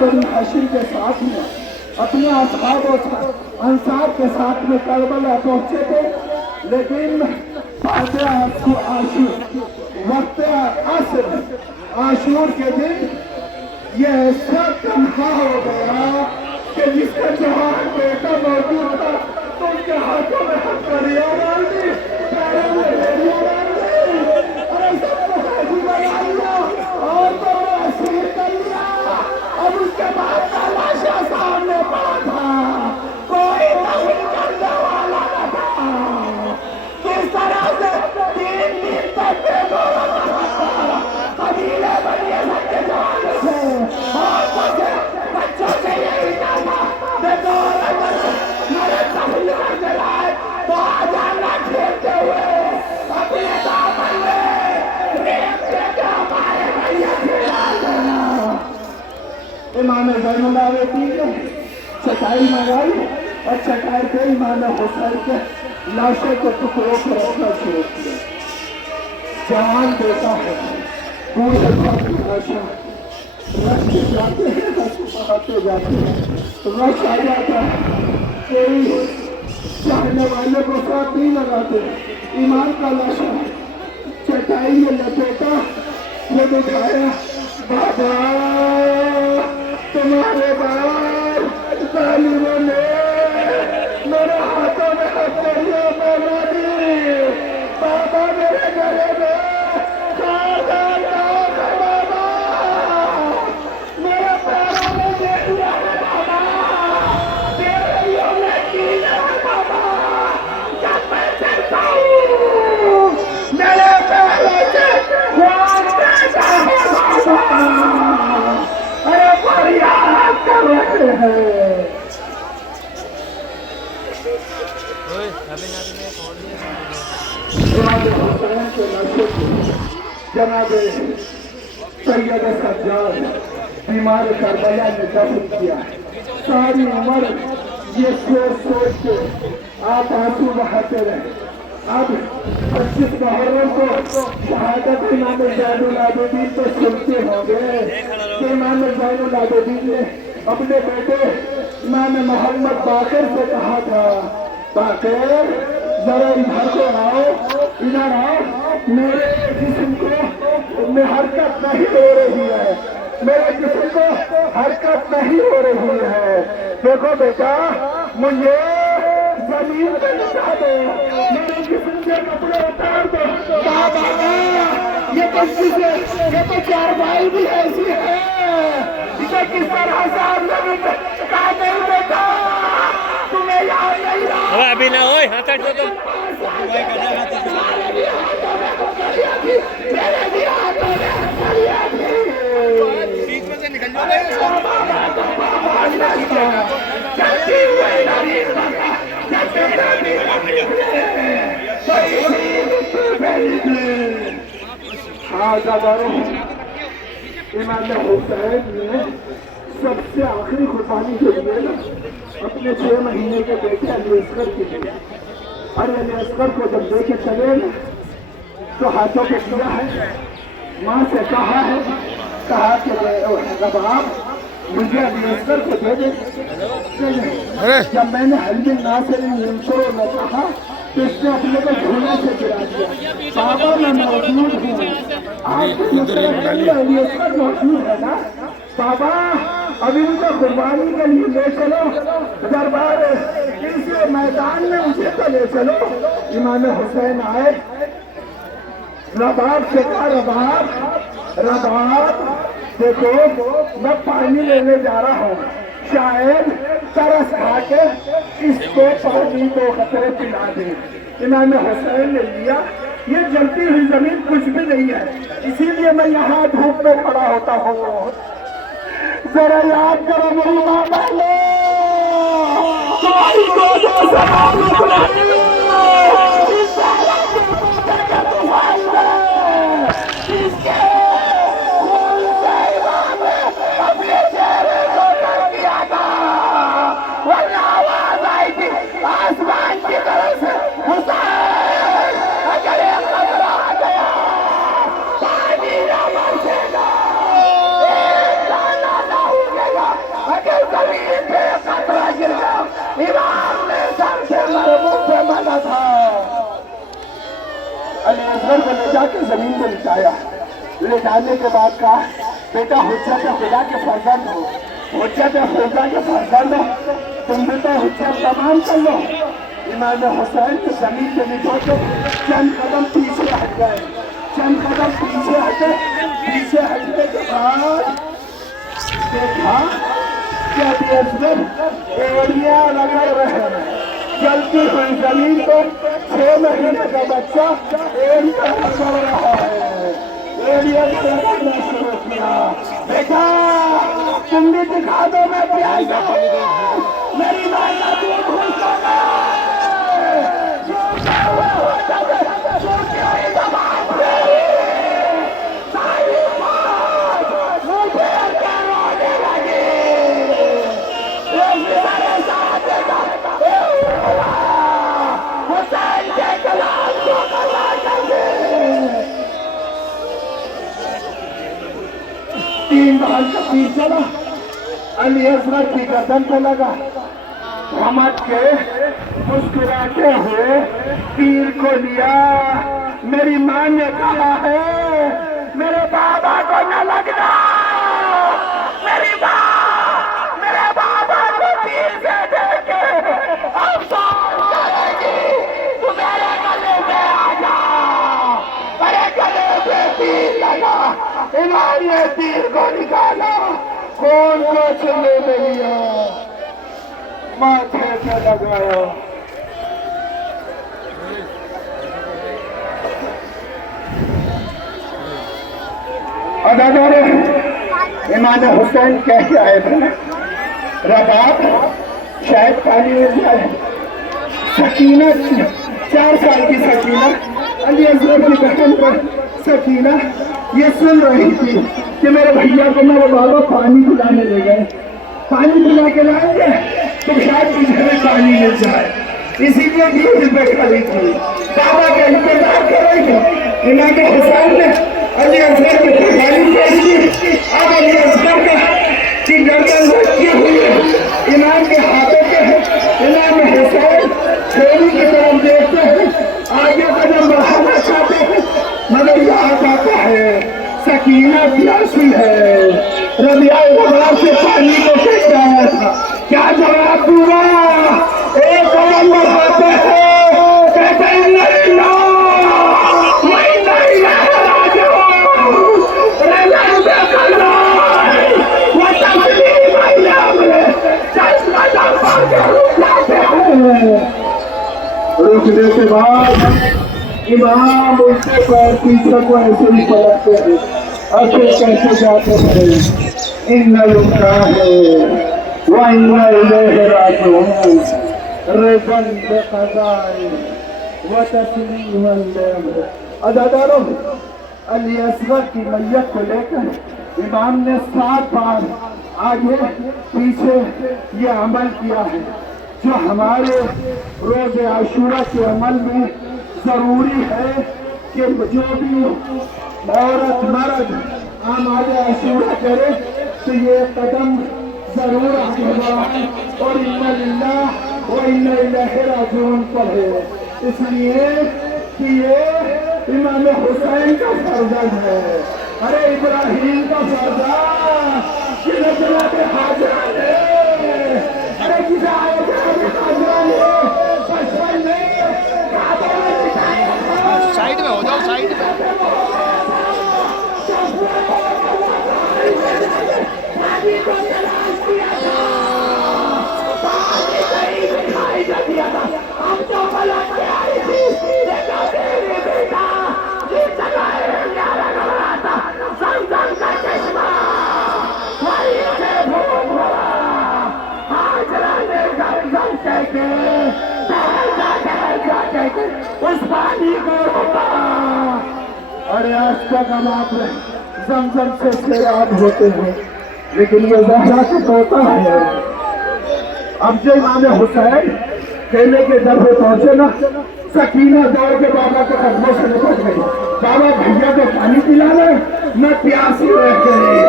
بنی حشر کے ساتھ میں اپنے اصحاب و انصار کے ساتھ میں کربلا پہنچے تھے، لیکن وقت عصر عاشور کے دن یہ ایسا تنہا ہو گیا کہ جس کا جوان بیٹا موجود تھا تو ان کے ہاتھوں میں ہتھیلیاں ڈال دی، پیروں میں بیڑیاں ڈال دی، ارے سب کو قیدی بنا لیا اور تو اسیر کر لیا۔ اب اس کے بعد کا لاشا سامنے پڑا تھا، کوئی دفن کرنے والا نہ تھا۔ کس طرح سے 3 دن تک بے گورا رہا، قبیلے بنیے سب کے جوانے سے اور بچوں سے یہی نہ تھا بے گورا میرے دفن کرنے لائے تو آ جانا کھیلتے ہوئے اپنے دامن میں ریپ دے کے ہمارے بھیا کھلا دینا۔ امام زین العابدین نے چٹائی منگائی اور چٹائی پہ امام حسین کے لاشوں کو ٹکڑوں کو رکھنا شروع کیا۔ جوان بیٹا ہے، بوڑھے باپ کی لاشاں رکھ کے جاتے ہیں، بہاتے جاتے ہیں، رش آ جاتا ہے، کوئی چاہنے والے کو ساتھ نہیں لگاتے۔ ایمان کا لاشا چٹائی میں لپیٹا، یہ دکھایا، بابا تمہارے بعد ظالموں نے میرے ہاتھوں میں ہتھیلیاں مارا دی، بابا میرے گلے میں خاردار داغ ہے، بابا میرے پیروں میں بیڑیاں ہے، بابا بیڑیوں میں کیڑے ہیں، بابا جب میں چلتا ہوں میرے پیروں سے خون بہتا ہے، بابا ارے فریاد کر رہے ہیں۔ جناب حسین کے لاشوں کو جناب سید سجاد بیمار کربلا نے دفن کیا۔ ساری عمر یہ سوچ سوچ کے آپ آنسو بہاتے رہے۔ اب 25 محرم کو شہادت امام زین العابدین تو سنتے ہوں گے کہ امام زین العابدین نے اپنے بیٹے امام محمد باقر سے کہا تھا، باقر ذرا ادھر کو آؤ، ادھر آؤ، میرے جسم کو میں حرکت نہیں ہو رہی ہے، میرے جسم کو حرکت نہیں ہو رہی ہے، دیکھو بیٹا مجھے زمین پہ لٹا دو، میرے جسم سے کپڑے اتار دو۔ بابا یہ تو چارپائی بھی ایسی ہے، اسے کس طرح سے آپ زمین پہ کہا نہیں بیٹا تمہیں یاد نہیں رہا، ابھی نہ ہوئے ہاتھ تو میرے بھی ہاتھوں میں ہتھیلیاں تھی، میرے بھی ہاتھوں میں ہتھیلیاں تھی۔ بیچ میں سے نکل جاؤ۔ چلتی ہوئے نبی بابا امام حسین نے سب سے آخری قربانی جو دی نا اپنے 6 مہینے کے بیٹے علی اصغر کی دی، اور علی اصغر کو جب لے کے چلے نا تو ہاتھوں پہ کیا ہے، ماں سے کہا ہے، کہا کہ رباب مجھے علی اصغر کو دے دے۔ جب میں نے حلم ناصر منصور نے کہا تو اس نے اپنے کو جھولا سے گرا دیا، بابا میں موجود ہوں، آپ علی اصغر موجود ہے نا، بابا ابھی ان کو قربانی کے لیے لے چلو دربار اس میدان میں، مجھے تو لے چلو۔ امام حسین آئے، رباب سے کہا، رباب دیکھو میں پانی لینے جا رہا ہوں، شاید ترس کھا کے اس کو پانی 2 قطرے پلا دے۔ امام حسین نے لیا، یہ جلتی ہوئی زمین کچھ بھی نہیں ہے، اسی لیے میں یہاں دھوپ میں کھڑا ہوتا ہوں۔ ذرا یاد کرو میری ماں بہنوں، تمہاری گودوں سے نام نکلائی، اس سیلاب کے پتھر کے طوفان میں، اس کے خون سے امام نے اپنے چہرے کو کر دیا تھا، ورنہ آواز آئی تھی آسمان کی طرف سے، حسین اگر ایک قطرہ آ گیا پانی نہ برسے گا، ایک دانہ نہ اگے گا، حسین کو لے جا کے زمین پہ لٹایا. لٹانے کے بعد کہا بیٹا حجت خدا کے فرزند ہو, حجت خدا کے فرزند ہو, تم بھی تو حجت تمام کر لو. امام حسین کو زمین پہ لٹا کے چند قدم پیچھے ہٹ گئے. چند قدم پیچھے ہٹے. پیچھے ہٹنے کے بعد دیکھا کہ ابھی اصغر ایڑیاں رگڑ رہے ہیں. چلتی ہوئی زمین کو 6 مہینے کا بچہ ایڑیاں رگڑ رہا ہے. ایڑیاں رگڑنا شروع کیا. بیٹا تم بھی دکھا دو میں پیاسا ہوں. میری ماں کا دودھ خوش ہو گیا. تین بار کا تیر چلا. علی اصغر کی گردن پہ لگا. رمٹ کے مسکراتے ہوئے تیر کو لیا. میری ماں نے کہا ہے میرے بابا کو نہ لگنا. میری ماں میرے بابا کو تیر سے دے کے افسوس کرے گی. تو میرے گلے میں آ جا. میرے گلے میں تیر لگا. امام نے تیر کو نکالا. خون کو چلے میں لیا. ماتھے پہ لگایا. ادادارے امام حسین کہہ کے آئے تھے رباب شاید پانی مل جائے. سکینہ 4 سال کی سکینہ علی اصغر کی بہن پر سکینہ یہ سن رہی تھی کہ میرے بھیا کو میرے بابا پانی پلانے لے گئے. پانی پلا کے لائیں گے تو شاید مجھے بھی پانی مل جائے. اسی لیے دودھ پہ کھڑی تھی. بابا کا انتظار کریں گے. امام حسین نے علی اصغر کی پھیلائی پیش کی. اب علی اصغر کی گردن لٹکی ہوئی ہے. امام کے ہاتھوں پہ ہے. امام حسین چھوڑی کی طرف دیکھتے ہیں. آگے قدم بڑھانا چاہتے ہیں مگر یاد آتا ہے سکینہ پیاسی ہے. ربیعہ غبار سے پانی کو پھینک آیا تھا. کیا جواب دوں گا؟ ایک قدم بڑھاتے ہیں کہتے ہیں نہیں لا وہی نہیں رکنے کے بعد امام اس سے پیر پیچھے کو ایسے ہی پلٹتے ہیں اور پھر کیسے جاتے ہیں. ان للہ وَإِنَّ إِلَيْهِ رَاجِعُونَ. رضا بقضائے وتسلیما لامرہ. عزاداروں علی اصغر کی میت کو لے کر امام نے 7 بار آگے پیچھے یہ عمل کیا ہے جو ہمارے روز عاشورہ کے عمل میں ضروری ہے کہ جو بھی عورت مرد آماد عاشورہ کرے تو یہ قدم ضرور آگے بڑھائے اور اِنَّ لِلَّهِ وَإِنَّ إِلَيْهِ رَاجِعُونَ پڑھے. اس لیے کہ یہ امام حسین کا فرزند ہے. ارے ابراہیم کا فرزند جنہیں جناب حاجرہ نے ارے کسے آئے جناب حاجرہ نے بچپن میں کعبہ میں بٹھایا تھا. سائیڈ میں ہو جاؤ. سائیڈ میں پانی کو تلاش کیا تھا. پانی کہیں دکھائی نہ دیا تھا. ہم تو پلٹ کے آئی تھی دیکھا تیری بیٹا جس جگہ ایڑیاں رگڑ رہا تھا زمزم کا چشمہ وہیں سے بھوک ہوا. حاجرہ نے زمزم کہہ کے ٹہلتا کہہ کے اس پانی کو روکا. ارے آج تک ہم آپ زمزم سے سیراب ہوتے ہیں لیکن یہ زہرا کا طوطا ہے. اب جو امام حسین کھیلے کے در پہ پہنچے نا سکینہ دوڑ کے بابا کے قدموں سے نکل گئی. بابا بھیا کو پانی پلانا میں پیاسی رہ گئی.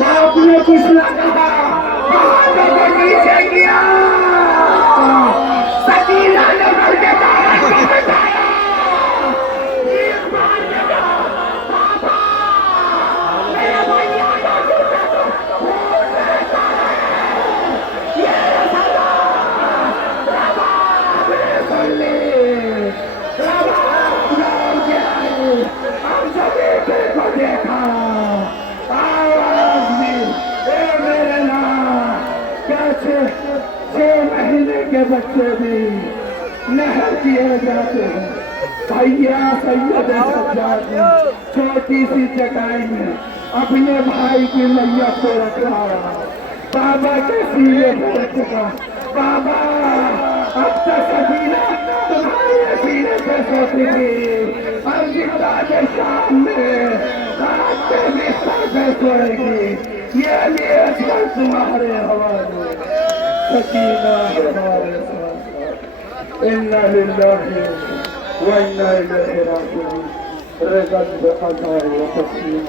باپ نے کچھ نہ کہا ہاتھوں کو نیچے کیا. سکینہ نے مر کے بابا کو بتایا. کے بچے بھی نہر کیے جاتے ہیں. بھیا سید سجاد نے چھوٹی سی چٹائی میں اپنے بھائی کی میت کو رکھا. بابا کے سینے پر چکا. بابا اب تک سکینہ تمہارے سینے پہ سوتی تھی اور زندہ کے شام میں رات کے بستر پہ سوئے گی. یہ لیے سر تمہارے حوالے. سکینہ ہمارے ساتھ. انا للہ وانا الیہ راجعون. رضا بقضاء و تسلیم.